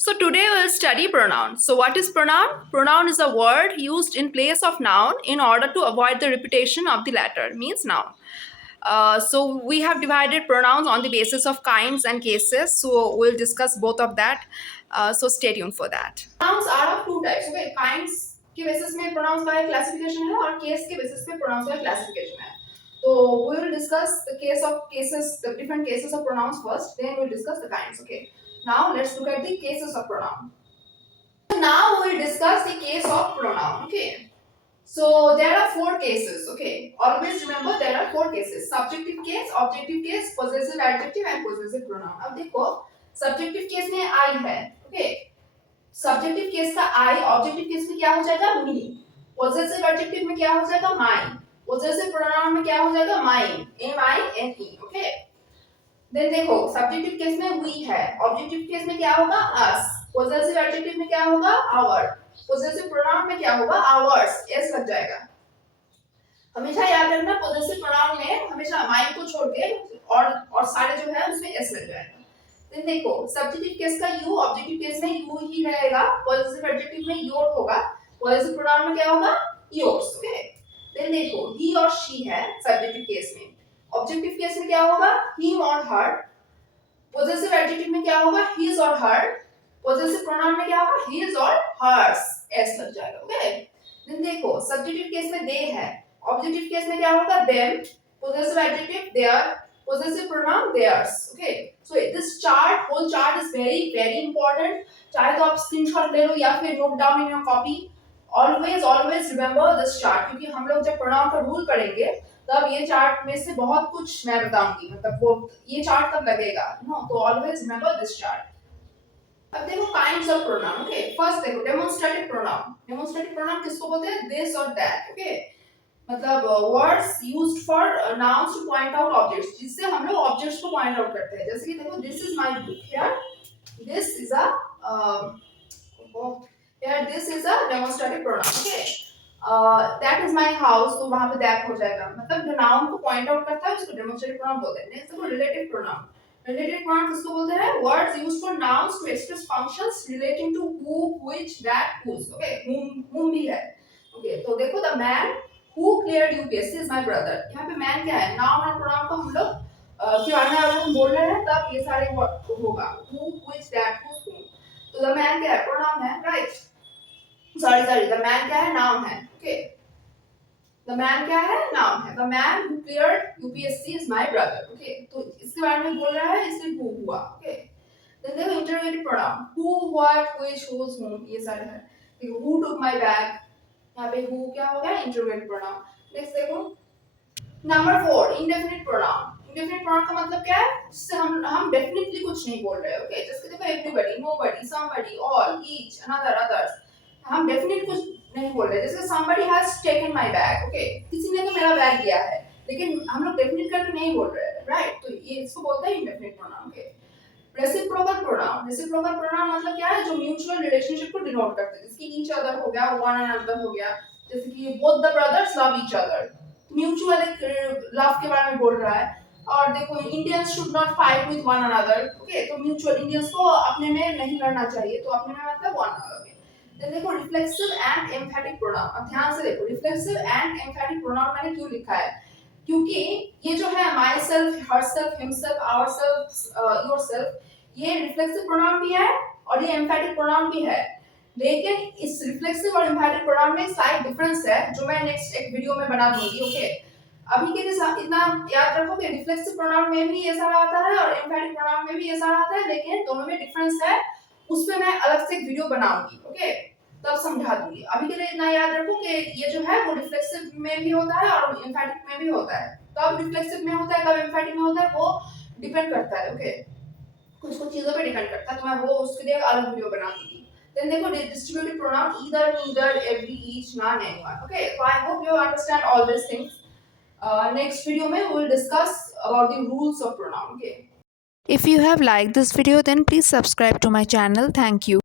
So today we'll study pronoun. So what is pronoun? Pronoun is a word used in place of noun in order to avoid the repetition of the latter, means noun. So we have divided pronouns on the basis of kinds and cases. So we'll discuss both of that. So stay tuned for that. Pronouns are of two types. Okay, kinds के basis में pronouns का एक classification है और case के basis पे pronouns का एक classification है. So we will discuss the cases, the different cases of pronouns first. Then we'll discuss the kinds. Okay. Now let's look at the cases of pronoun. So now we will discuss the case of pronoun. Okay. So there are four cases. Okay. Always remember there are four cases: subjective case, objective case, possessive adjective and possessive pronoun. अब देखो subjective case में I है. Okay. Subjective case का I, objective case में क्या हो जाएगा? Me. Possessive adjective में क्या हो जाएगा? My. Possessive pronoun में क्या हो जाएगा? Mine. M-I-N-E. Okay. देन देखो सब्जेक्टिव केस में we है, ऑब्जेक्टिव केस में क्या होगा? us, पोजेसिव एडजेक्टिव में क्या होगा? our, पोजेसिव प्रोनाउन में क्या होगा? ours, s लग जाएगा. हमेशा याद रखना पोजेसिव प्रोनाउन में हमेशा माइन को छोड़ के और सारे जो है उसमें s लग जाएगा. देन देखो सब्जेक्टिव केस का you, ऑब्जेक्टिव केस में you ही रहेगा, पोजेसिव एडजेक्टिव में your होगा, पोजेसिव प्रोनाउन में क्या होगा? yours. ओके. देन देखो he और she है सब्जेक्टिव केस में, ऑब्जेक्टिव केस में क्या होगा? him और her. पोजेसिव एडजेक्टिव में क्या होगा? his और her. पोजेसिव प्रोनाउन में क्या होगा? his और hers, s लग जाएगा. ओके. देन देखो सब्जेक्टिव केस में they है, ऑब्जेक्टिव केस में क्या होगा? them. Possessive adjective their, possessive pronoun theirs. Okay, so this whole chart is very important. चाहे तो आप स्क्रीनशॉट ले लो या फिर note down in your copy. always remember this chart, क्योंकि हम लोग जब प्रोनाउन का रूल करेंगे तब ये चार्ट में से बहुत कुछ मैं बताऊंगी, मतलब वो ये चार्ट तब लगेगा नो. तो ऑलवेज रिमेंबर दिस चार्ट. अब देखो kinds of pronoun. Okay, first देखो डेमोंस्ट्रेटिव प्रोनाउन. डेमोंस्ट्रेटिव प्रोनाउन किसको बोलते हैं? दिस और दैट. ओके, मतलब words used for nouns two point out objects, जिससे हम लोग ऑब्जेक्ट्स को पॉइंट आउट करते हैं. जैसे कि देखो this is my book, here this is a here this is a demonstrative pronoun. Okay, that is my house, तो वहां पे दैट हो जाएगा. मतलब जो नाउन को पॉइंट आउट करता है उसको डेमोंस्ट्रेटिव प्रोनाउन बोलते हैं. नेक्स्ट देखो रिलेटिव प्रोनाउन. रिलेटिव प्रोनाउन किसको बोलते हैं? Words used for nouns to express functions relating to who, which, that, whose. Okay, whom भी है. ओके, तो देखो the man who cleared UPSC is my brother. यहाँ पे मैन क्या है? नाउन और प्रोनाउन को हम लोग क्यों हम बोल रहे हैं तब ये सारे होगा who, which, that, whose, whom. तो द मैन क्या है? प्रोनाउन है, राइट? सॉरी द मैन क्या है? नाउन है. ओके, द मैन क्या है? नाउन है. The man who cleared UPSC is my brother. Okay, तो इसके बारे में बोल रहा है इसलिए who हुआ. ओके, देन देखो interrogative pronoun. who, what, which, whose, whom, ये सारे हैं. देखो who took my bag, यहाँ पे who क्या हो गया? Interrogative pronoun. नेक्स्ट देखो number 4 indefinite pronoun. Indefinite pronoun का मतलब क्या है? जिससे हम डेफिनेटली कुछ नहीं बोल रहे. ओके, जैसे देखो everybody, nobody, somebody, all, each, another, others. हम डेफिनेट कुछ नहीं बोल रहे. जैसे somebody has taken my bag. Okay, किसी ने तो मेरा बैग लिया है, लेकिन हम लोग डेफिनेट करके नहीं बोल रहे हैं, राइट? तो ये इसको बोलते हैं indefinite pronoun. Okay, reciprocal pronoun. Reciprocal pronoun मतलब क्या है? जो म्यूचुअल रिलेशनशिप को डिनोट करते हैं. जैसे कि ईच अदर हो गया, वन अनदर हो गया. जैसे कि both the brothers love each other, mutual एक लव के बारे में बोल रहा है. और देखो Indians should not fight with one another. Okay, तो म्यूचुअल इंडियंस को अपने में नहीं लड़ना चाहिए, तो अपने में मतलब वन अनदर. देन देखो रिफ्लेक्सिव एंड एम्फैटिक प्रोनाउन. अब ध्यान से देखो रिफ्लेक्सिव एंड एम्फैटिक प्रोनाउन मैंने क्यों लिखा है? क्योंकि ये जो है myself, herself, himself, our self, yourself, ये रिफ्लेक्सिव प्रोनाउन भी है और ये एम्फैटिक प्रोनाउन भी है. लेकिन इस रिफ्लेक्सिव और एम्फैटिक प्रोनाउन में स्लाइट डिफरेंस है जो मैं नेक्स्ट एक वीडियो में बना दूंगी. ओके, अभी के लिए इतना याद रखो कि रिफ्लेक्सिव प्रोनाउन में भी ऐसा आता है और एम्फैटिक प्रोनाउन में भी ऐसा आता है, लेकिन दोनों में डिफरेंस है. उसमें मैं अलग से एक वीडियो बनाऊंगी. ओके, तब समझा दूंगी. अभी के लिए इतना याद रखो कि ये जो है वो रिफ्लेक्सिव में भी होता है और एम्फैटिक में भी होता है. कब रिफ्लेक्सिव में होता है, कब एम्फैटिक में होता है, वो डिपेंड करता है. ओके, कुछ चीजों पे डिपेंड करता है, तो मैं वो उसके लिए अलग वीडियो बना दूंगी. देन देखो distributive pronoun either, neither, every, each, none, anyone. Okay, so I hope you understand all this things. Next video में we will discuss about the rules of pronoun. Okay, If you have liked this video, then please subscribe to my channel. Thank you.